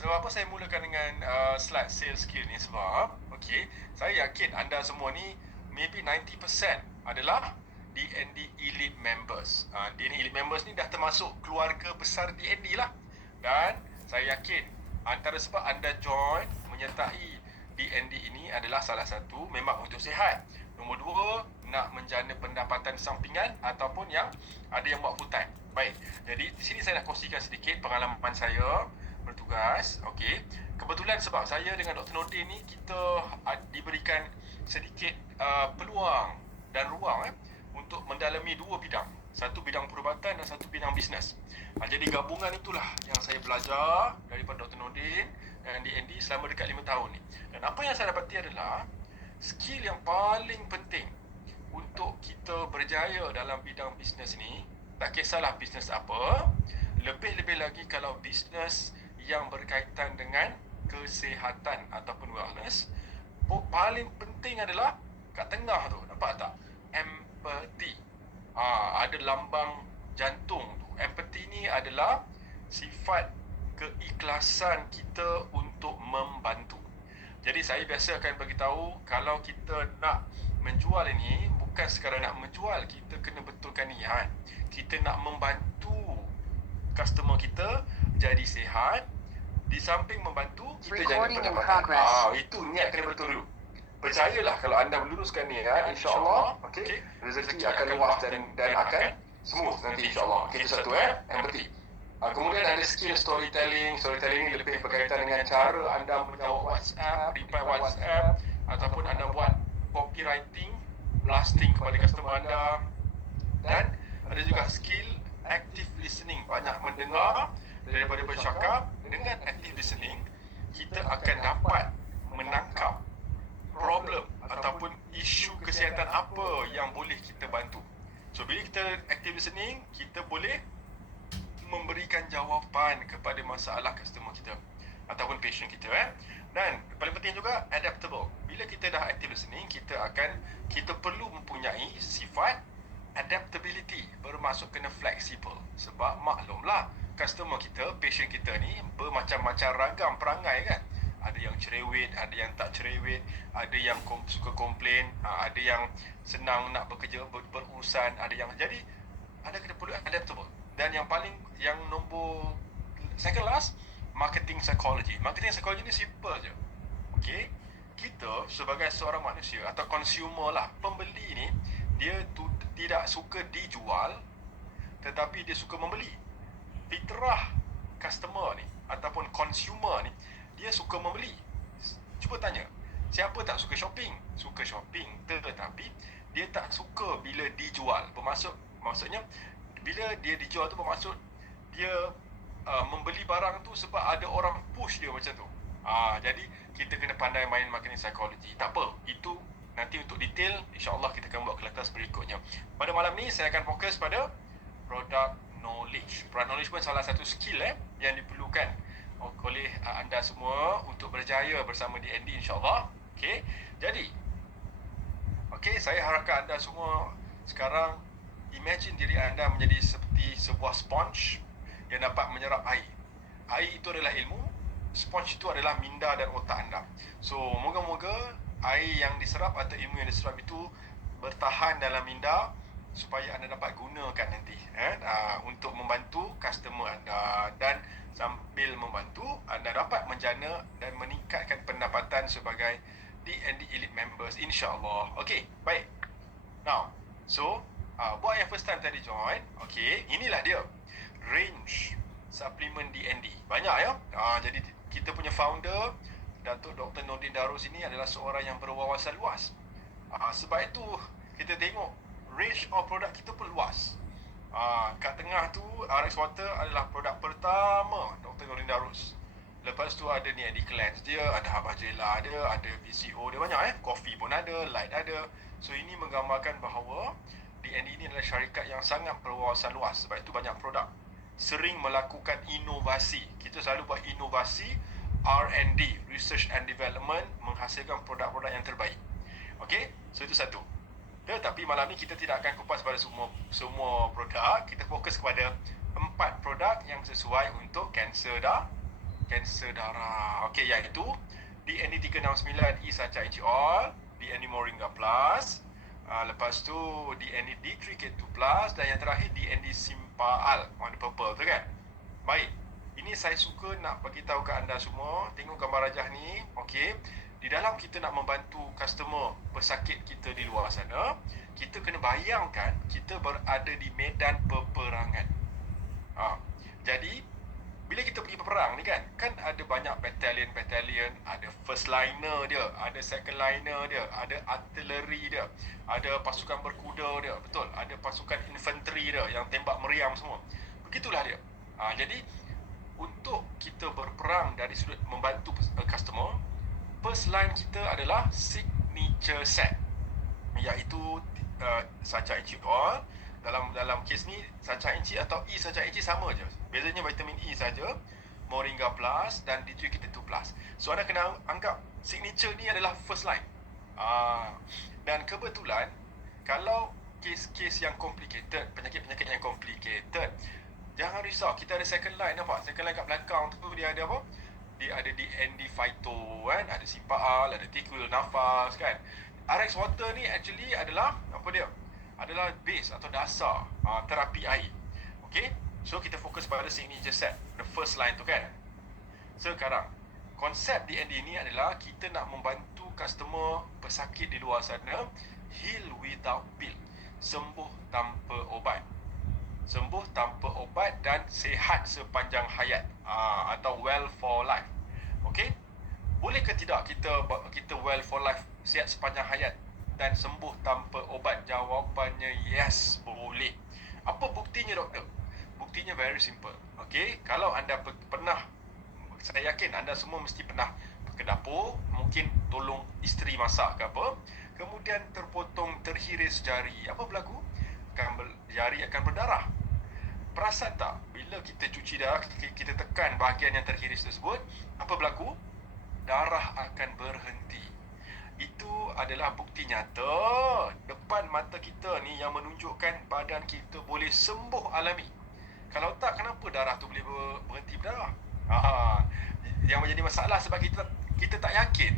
Sebab apa saya mulakan dengan slide sales skill ni? Sebab saya yakin anda semua ni maybe 90% adalah DND Elite Members. DND Elite Members ni dah termasuk keluarga besar DND lah. Dan saya yakin antara sebab anda join menyertai DND ini adalah salah satu memang untuk sihat. Nombor dua, nak menjana pendapatan sampingan ataupun yang ada yang buat full time. Baik, jadi di sini saya nak kongsikan sedikit pengalaman saya bertugas. Kebetulan sebab saya dengan Dr. Nordin ni kita diberikan sedikit peluang dan ruang untuk mendalami dua bidang. Satu bidang perubatan dan satu bidang bisnes. Jadi gabungan itulah yang saya belajar daripada Dr. Nordin dan DND selama dekat 5 tahun ni. Dan apa yang saya dapati adalah skill yang paling penting untuk kita berjaya dalam bidang bisnes ni, tak kisahlah bisnes apa, lebih-lebih lagi kalau bisnes yang berkaitan dengan kesihatan ataupun wellness, paling penting adalah kat tengah tu, nampak tak? Empathy. Ada lambang jantung tu. Empathy ni adalah sifat keikhlasan kita untuk membantu. Jadi saya biasa akan beritahu, kalau kita nak menjual ini, bukan sekadar nak menjual, kita kena betulkan niat. Kita nak membantu customer kita jadi sihat. Di samping membantu, kita jana pendapatan. Itu niat kena betul dulu. Percayalah kalau anda meluruskan niat, insya-Allah, rezeki akan luas dan akan smooth nanti insya-Allah. Itu satu empathy. Kemudian ada skill storytelling. Storytelling ni lebih berkaitan dengan cara anda menjawab WhatsApp, reply WhatsApp, ataupun anda buat copywriting, blasting kepada customer anda. Dan ada juga skill active listening, banyak mendengar daripada bercakap. Dengan active listening, kita akan dapat menangkap problem ataupun isu kesihatan apa yang boleh kita bantu. So bila kita active listening, kita boleh memberikan jawapan kepada masalah customer kita ataupun patient kita. Dan paling penting juga adaptable. Bila kita dah active listening, kita perlu mempunyai sifat adaptability, bermaksud kena flexible. Sebab maklumlah, customer kita, patient kita ni bermacam-macam ragam perangai kan. Ada yang cerewet, ada yang tak cerewet, ada yang suka komplain, ada yang senang nak bekerja, berurusan, ada yang jadi anda kena perlu adaptable. Dan yang nombor second last, marketing psychology. Marketing psychology ni simple je. Kita sebagai seorang manusia atau consumer lah, pembeli ni, dia tidak suka dijual, tetapi dia suka membeli. Fitrah customer ni ataupun consumer ni, dia suka membeli. Cuba tanya, siapa tak suka shopping? Suka shopping, tetapi dia tak suka bila dijual. Maksudnya bila dia dijual tu bermaksud dia membeli barang tu sebab ada orang push dia macam tu. Jadi kita kena pandai main marketing psychology. Tak apa, itu nanti untuk detail insya-Allah kita akan buat kelas berikutnya. Pada malam ni saya akan fokus pada product knowledge. Product knowledge pun salah satu skill yang diperlukan oleh anda semua untuk berjaya bersama DND insya-Allah. Jadi saya harapkan anda semua sekarang imagine diri anda menjadi seperti sebuah sponge yang dapat menyerap air. Air itu adalah ilmu, sponge itu adalah minda dan otak anda. So, moga-moga air yang diserap atau ilmu yang diserap itu bertahan dalam minda supaya anda dapat gunakan nanti untuk membantu customer anda. Dan sambil membantu, anda dapat menjana dan meningkatkan pendapatan sebagai DND Elite Members insya-Allah. Baik. Now, buat yang first time tadi join, inilah dia range suplemen DND. Banyak ya. Jadi kita punya founder Datuk Dr. Nordin Darus ini adalah seorang yang berwawasan luas. Sebab itu kita tengok range of produk kita pun luas. Kat tengah tu RX Water adalah produk pertama Dr. Nordin Darus. Lepas tu ada ni Adi Cleanse dia, ada Habah Jela ada VCO dia, banyak Coffee pun ada, Light ada. So ini menggambarkan bahawa DND ini adalah syarikat yang sangat berwawasan luas. Sebab itu banyak produk. Sering melakukan inovasi. Kita selalu buat inovasi, R&D, Research and Development, menghasilkan produk-produk yang terbaik. So itu satu. Tetapi malam ni kita tidak akan kupas pada semua produk. Kita fokus kepada 4 produk yang sesuai untuk kanser kanser darah. Okey, iaitu DND 369 E saca inchiol, DND Moringa Plus, lepas tu DND D3K2 Plus, dan yang terakhir DND Simpaal warna purple tu kan. Baik, ini saya suka nak bagi tahu ke anda semua. Tengok gambar rajah ni. Okey, di dalam kita nak membantu customer pesakit kita di luar sana, kita kena bayangkan kita berada di medan peperangan. Jadi bila kita pergi berperang ni kan ada banyak batalion, ada first liner dia, ada second liner dia, ada artillery dia, ada pasukan berkuda dia, betul, ada pasukan infanteri dia yang tembak meriam semua. Begitulah dia. Jadi untuk kita berperang dari sudut membantu customer, first line kita adalah signature set, iaitu saca inci all. Dalam kes ni saca inci atau E saca inci sama je. Bezanya vitamin E saja, Moringa Plus dan D3K2 Plus. So anda kena anggap signature ni adalah first line. Dan kebetulan kalau kes-kes yang complicated, penyakit-penyakit yang complicated, jangan risau, kita ada second line. Nampak? Second line kat belakang tu dia ada apa? Dia ada DND Phyto kan, ada Simpaal, ada Tikul Nafas kan. RX Water ni actually adalah apa dia? Adalah base atau dasar terapi air. Okey? So kita fokus pada signature set, the first line tu kan. Sekarang konsep DND ni adalah kita nak membantu customer pesakit di luar sana heal without pill, sembuh tanpa obat. Sembuh tanpa obat dan sihat sepanjang hayat, atau well for life. Okey? Boleh ke tidak kita well for life, sihat sepanjang hayat dan sembuh tanpa obat? Jawapannya yes, boleh. Apa buktinya, doktor? Buktinya very simple. Okey, kalau anda pernah, saya yakin anda semua mesti pernah ke dapur, mungkin tolong isteri masak ke apa, kemudian terhiris jari. Apa berlaku? Jari akan berdarah. Perasan tak bila kita cuci darah, kita tekan bahagian yang terhiris tersebut, apa berlaku? Darah akan berhenti. Itu adalah bukti nyata depan mata kita ni yang menunjukkan badan kita boleh sembuh alami. Kalau tak, kenapa darah tu boleh berhenti berdarah? Yang menjadi masalah sebab kita tak yakin.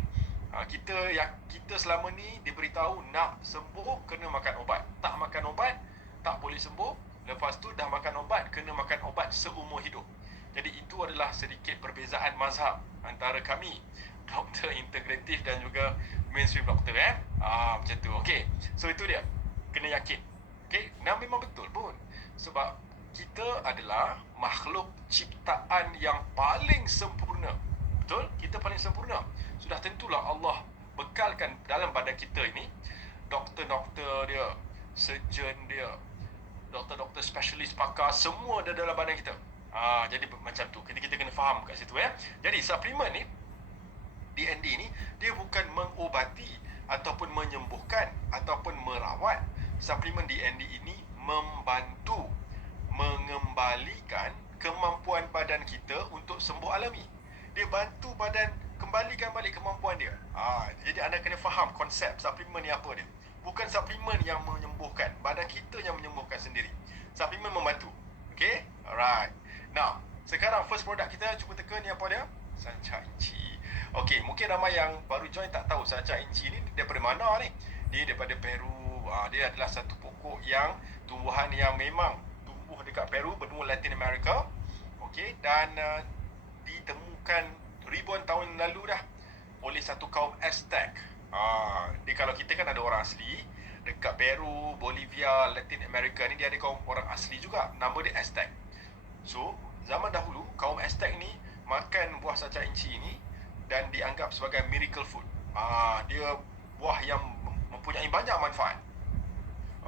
Kita selama ni diberitahu nak sembuh kena makan obat. Tak makan obat tak boleh sembuh. Lepas tu dah makan obat, kena makan obat seumur hidup. Jadi itu adalah sedikit perbezaan mazhab antara kami, doktor integratif dan juga mainstream doktor macam tu. Okey. So itu dia. Kena yakin. Okey, dan memang betul pun. Sebab kita adalah makhluk ciptaan yang paling sempurna. Betul? Kita paling sempurna. Sudah tentulah Allah bekalkan dalam badan kita ini doktor-doktor dia, surgeon dia, doktor-doktor spesialis pakar, semua ada dalam badan kita. Jadi macam tu. Kita kena faham kat situ Jadi suplemen ni, DND ni, dia bukan mengobati ataupun menyembuhkan ataupun merawat. Suplemen DND ini membantu mengembalikan kemampuan badan kita untuk sembuh alami. Dia bantu badan kembalikan balik kemampuan dia. Jadi anda kena faham konsep suplemen ni apa dia. Bukan suplemen yang menyembuhkan, badan kita yang menyembuhkan sendiri. Suplemen membantu. Okay? Alright. Now, sekarang first product kita, cuba teka ni apa dia? Saca inci. Okay, mungkin ramai yang baru join tak tahu saca inci ni daripada mana ni. Dia daripada Peru. Dia adalah satu pokok yang tumbuhan yang memang tumbuh dekat Peru, benua Latin America. Okay, dan ditemukan ribuan tahun lalu dah oleh satu kaum Aztec. Kalau kita kan ada orang asli dekat Peru, Bolivia, Latin America ni, dia ada kaum orang asli juga, nama dia Aztec. So zaman dahulu kaum Aztec ni makan buah saca inci ni dan dianggap sebagai miracle food. Dia buah yang mempunyai banyak manfaat.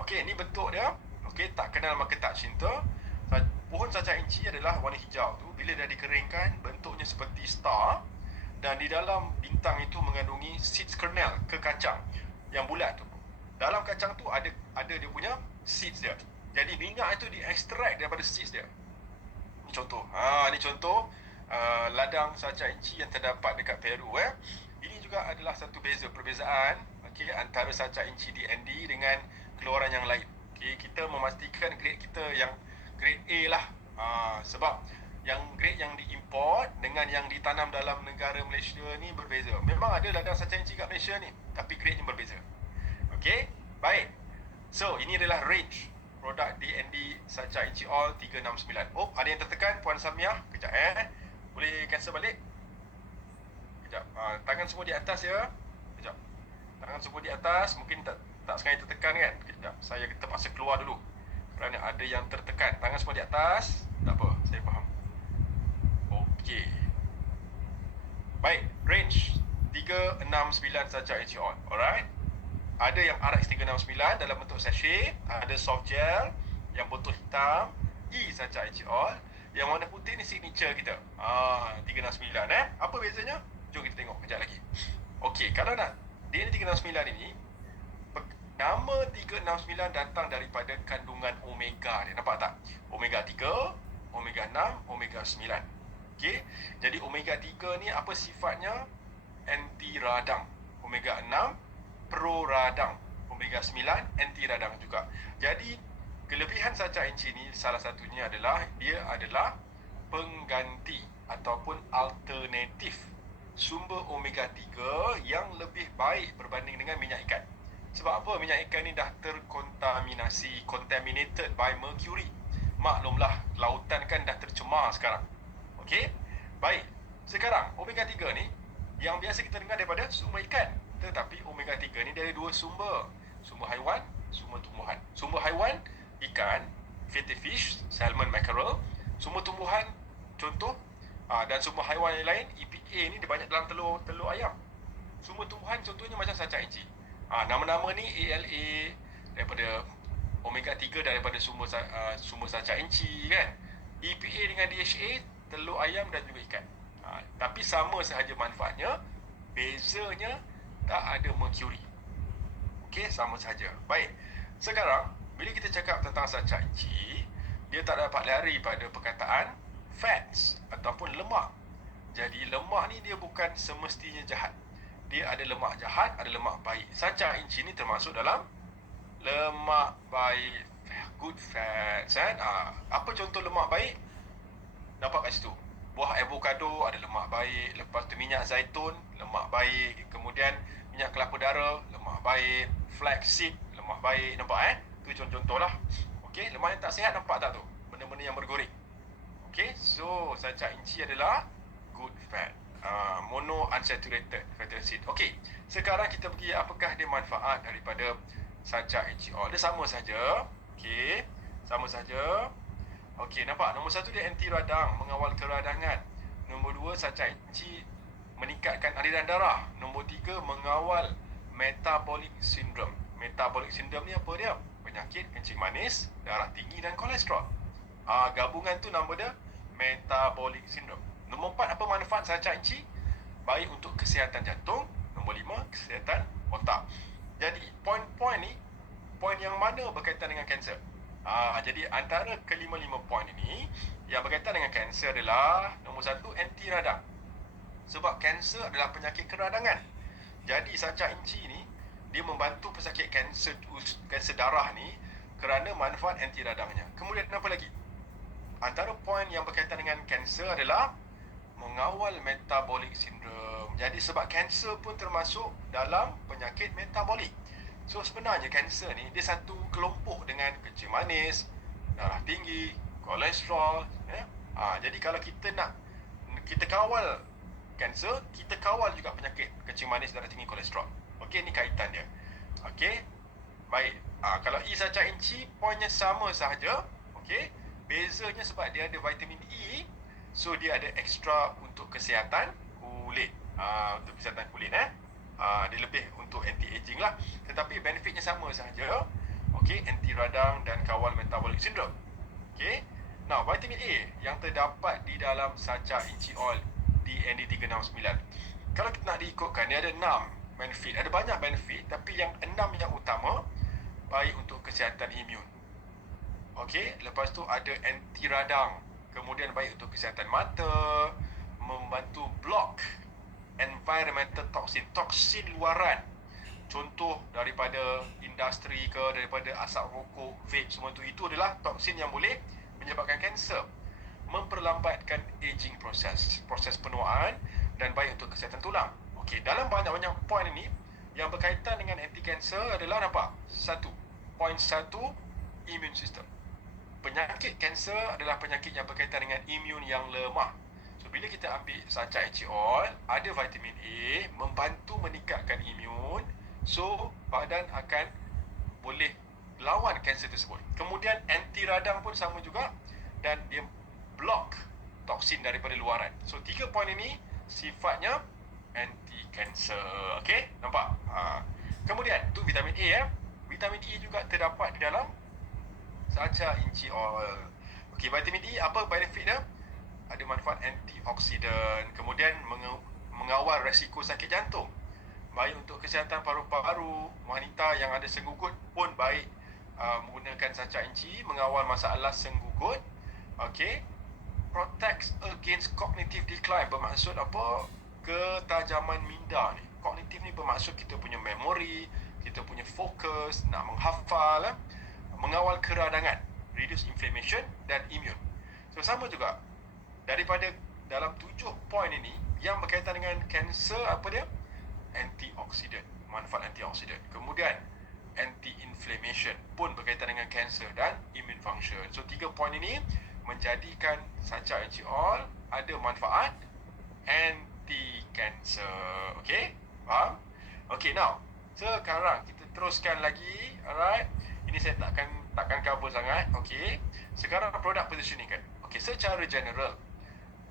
Okey, ni bentuk dia. Okey, tak kenal maka tak cinta. Pohon saca inci adalah warna hijau tu, bila dah dikeringkan bentuknya seperti star. Dan di dalam bintang itu mengandungi seeds kernel, ke kacang yang bulat tu. Dalam kacang tu ada dia punya seeds dia. Jadi minyak itu diekstrak daripada seeds dia. Ini contoh. Ini contoh ladang saca inci yang terdapat dekat Peru. Ini juga adalah satu perbezaan antara saca inci DND dengan keluaran yang lain. Kita memastikan grade kita yang grade A lah. Sebab yang grade yang diimport dengan yang ditanam dalam negara Malaysia ni berbeza. Memang ada ladang sacha inci kat Malaysia ni, tapi grade-nya berbeza. Okey, baik. So, ini adalah range produk DND sacha inci all 369. Oh, ada yang tertekan Puan Samiah. Kejap Boleh cancel balik? Kejap. Tangan semua di atas ya. Kejap. Tangan semua di atas. Mungkin tak sengaja tertekan kan? Kejap. Saya terpaksa keluar dulu kerana ada yang tertekan. Tangan semua di atas. Tak apa, saya faham. Okey. Baik, range 369 sacha inci all. Alright. Ada yang RX 369 dalam bentuk sachet, ada soft gel yang botol hitam, sacha inci all. Yang warna putih ni signature kita. 369 Apa bezanya? Jom kita tengok kejap lagi. Okey, kalau nak dia ni 369 ini, nama 369 datang daripada kandungan omega dia. Nampak tak? Omega 3, omega 6, omega 9. Okey. Jadi omega 3 ni apa sifatnya? Anti radang. Omega 6 pro radang. Omega 9 anti radang juga. Jadi kelebihan sacha inci ni salah satunya adalah dia adalah pengganti ataupun alternatif sumber omega 3 yang lebih baik berbanding dengan minyak ikan. Sebab apa? Minyak ikan ni dah terkontaminasi, contaminated by mercury. Maklumlah, lautan kan dah tercemar sekarang. Okey? Baik. Sekarang omega 3 ni yang biasa kita dengar daripada sumber ikan. Tetapi omega 3 ni dari dua sumber. Sumber haiwan, sumber tumbuhan. Sumber haiwan, ikan, fatty fish, salmon, mackerel. Sumber tumbuhan, contoh, dan sumber haiwan yang lain, EPA ni dia banyak dalam telur ayam. Sumber tumbuhan contohnya macam sacha inci. Nama-nama ni ALA daripada omega 3 daripada sumber sacha inci kan. EPA dengan DHA, telur ayam dan juga ikan. Tapi sama sahaja manfaatnya, bezanya tak ada mercury. Okey, sama sahaja. Baik. Sekarang, bila kita cakap tentang sacha inci, dia tak dapat lari pada perkataan fats ataupun lemak. Jadi lemak ni dia bukan semestinya jahat. Dia ada lemak jahat, ada lemak baik. Sacha inci ni termasuk dalam lemak baik, good fats kan. Apa contoh lemak baik? Nampak kat situ. Buah avocado ada lemak baik. Lepas tu minyak zaitun, lemak baik. Kemudian minyak kelapa darah, lemak baik. Flaxseed, lemak baik. Nampak Itu contoh-contoh lah. Okey, lemak yang tak sihat nampak tak tu? Benda-benda yang bergoreng. Okey, so sacha inci adalah good fat. Mono unsaturated fatty acid. Okey, sekarang kita pergi apakah dia manfaat daripada sacha inci all. Dia sama saja. Okey, sama saja. Okey, nampak? Nombor 1 dia anti radang, mengawal keradangan. Nombor 2, sacha inci meningkatkan aliran darah. Nombor 3, mengawal metabolic syndrome. Metabolic syndrome ni apa dia? Penyakit kencing manis, darah tinggi dan kolesterol. Gabungan tu nama dia metabolic syndrome. Nombor 4, apa manfaat sacha inci? Baik untuk kesihatan jantung. Nombor 5, kesihatan otak. Jadi, poin-poin ni, poin yang mana berkaitan dengan kanser? Jadi antara kelima-lima poin ini yang berkaitan dengan kanser adalah nombor 1, anti radang. Sebab kanser adalah penyakit keradangan. Jadi sacha inci ni dia membantu pesakit kanser darah ni kerana manfaat anti radangnya. Kemudian apa lagi? Antara poin yang berkaitan dengan kanser adalah mengawal metabolic syndrome. Jadi sebab kanser pun termasuk dalam penyakit metabolik. So sebenarnya kanser ni dia satu kelompok dengan kencing manis, darah tinggi, kolesterol. Jadi kalau kita kawal kanser, kita kawal juga penyakit kencing manis, darah tinggi, kolesterol. Okey, ni kaitan dia. Okey, baik. Kalau sacha inci, poinnya sama sahaja. Okey, bezanya sebab dia ada vitamin E, so dia ada ekstra untuk kesihatan kulit. Untuk kesihatan kulit dia lebih untuk anti-aging lah. Tetapi benefitnya sama sahaja. Okey, anti radang dan kawal metabolic syndrome. Okey. Now, vitamin A yang terdapat di dalam sacha inci all DND 369. Kalau kita nak diikutkan, dia ada 6 benefit. Ada banyak benefit, tapi yang 6 yang utama baik untuk kesihatan imun. Okey, lepas tu ada anti radang. Kemudian baik untuk kesihatan mata, membantu block environmental toksin luaran. Contoh daripada industri ke, daripada asap rokok, vape, semua itu adalah toksin yang boleh menyebabkan kanser. memperlambatkan aging proses penuaan dan baik untuk kesihatan tulang. Okey, dalam banyak-banyak poin ini yang berkaitan dengan anti-cancer adalah apa? Poin satu, immune system. Penyakit kanser adalah penyakit yang berkaitan dengan imun yang lemah. So, bila kita ambil sacai HC oil, ada vitamin A membantu meningkatkan imun. So, badan akan boleh lawan kanser tersebut. Kemudian, anti radang pun sama juga. Dan dia block toksin daripada luaran. So, 3 poin ini sifatnya anti-cancer. Okey? Nampak? Kemudian, tu vitamin A. Vitamin E juga terdapat di dalam saca inci oil. Okey, vitamin E apa benefit dia? Ada manfaat antioksidan, kemudian mengawal resiko sakit jantung. Baik untuk kesihatan paru-paru, wanita yang ada senggugut pun baik menggunakan saca inci mengawal masalah senggugut. Okey. Protects against cognitive decline, bermaksud apa? Ketajaman minda ni. Kognitif ni bermaksud kita punya memori, kita punya fokus, nak menghafal, mengawal keradangan, reduce inflammation dan immune. So, sama juga daripada dalam 7 poin ini yang berkaitan dengan kanser, apa dia? Antioksidan, manfaat antioksidan. Kemudian anti-inflammation pun berkaitan dengan kanser dan immune function. So, 3 poin ini menjadikan saca HC oil ada manfaat anti-cancer. Okey? Faham? Okey, now sekarang kita teruskan lagi. Alright. Ini saya takkan cover sangat. Okey. Sekarang product positioning kan. Okey, secara general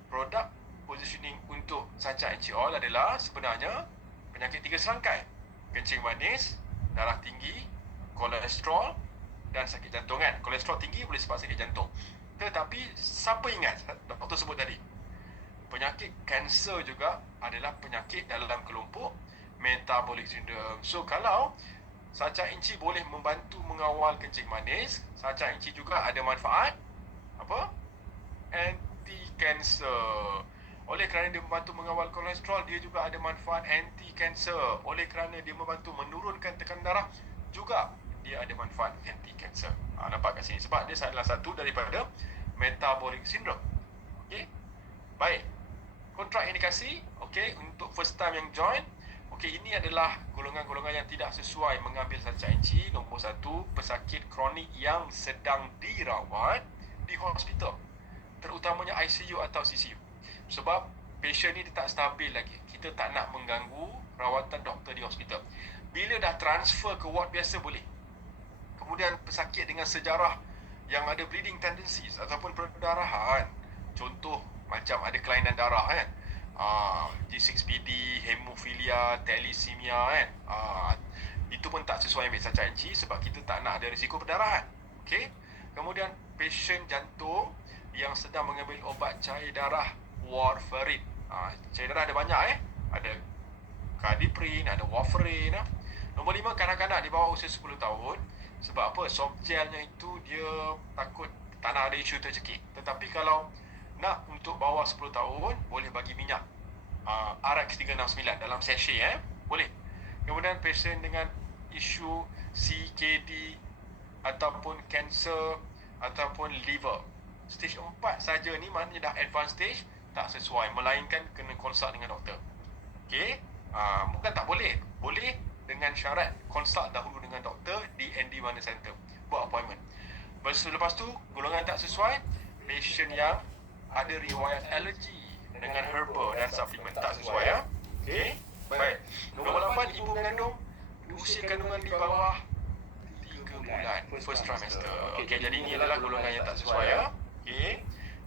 produk positioning untuk saca HC oil adalah sebenarnya penyakit 3 serangkai. Kencing manis, darah tinggi, kolesterol dan sakit jantung kan. Kolesterol tinggi boleh sebab sakit jantung. Tetapi siapa ingat doktor sebut tadi? Penyakit kanser juga adalah penyakit dalam kelompok metabolic syndrome. So, kalau saca inci boleh membantu mengawal kencing manis, saca inci juga ada manfaat apa? Anti-cancer. Oleh kerana dia membantu mengawal kolesterol, dia juga ada manfaat anti-cancer. Oleh kerana dia membantu menurunkan tekanan darah, juga dia ada manfaat anti-cancer. Nampak kat sini. Sebab dia salah satu daripada metabolic syndrome. Okey. Baik. Kontraindikasi, okey, untuk first time yang join. Okey, ini adalah golongan-golongan yang tidak sesuai mengambil saca inci. Nombor 1, pesakit kronik yang sedang dirawat di hospital, terutamanya ICU atau CCU. Sebab patient ni dia tak stabil lagi. Kita tak nak mengganggu rawatan doktor di hospital. Bila dah transfer ke ward biasa boleh. Kemudian pesakit dengan sejarah yang ada bleeding tendencies ataupun perdarahan. Contoh macam ada kelainan darah kan. G6PD, hemofilia, thalassemia kan. Itu pun tak sesuai ambil saca inci sebab kita tak nak ada risiko perdarahan. Okey. Kemudian patient jantung yang sedang mengambil obat cair darah warfarin. Cair darah ada banyak Ada cardioprin, ada warfarin. Nombor 5, kanak-kanak di bawah usia 10 tahun. Sebab apa? Soft gelnya itu dia takut tak nak ada isu tercekik. Tetapi kalau nak untuk bawah 10 tahun, boleh bagi minyak RX369 dalam sachet boleh. Kemudian patient dengan isu CKD ataupun kanser ataupun liver, stage 4 saja ni maknanya dah advanced stage, tak sesuai, melainkan kena consult dengan doktor. Okey, bukan tak boleh, boleh dengan syarat consult dahulu dengan doktor di ND Mana Center, buat appointment. Lepas tu golongan tak sesuai, patient yang ada riwayat alergi dengan herbal dan suplemen tak sesuai Okey. Baik. Nombor 8, ibu mengandung usia kandungan di bawah 3 bulan, first trimester. Okey, jadi ini adalah golongan yang tak sesuai Okey.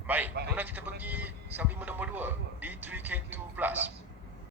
Baik, Nona kita pergi suplemen nombor 2, D3K2+.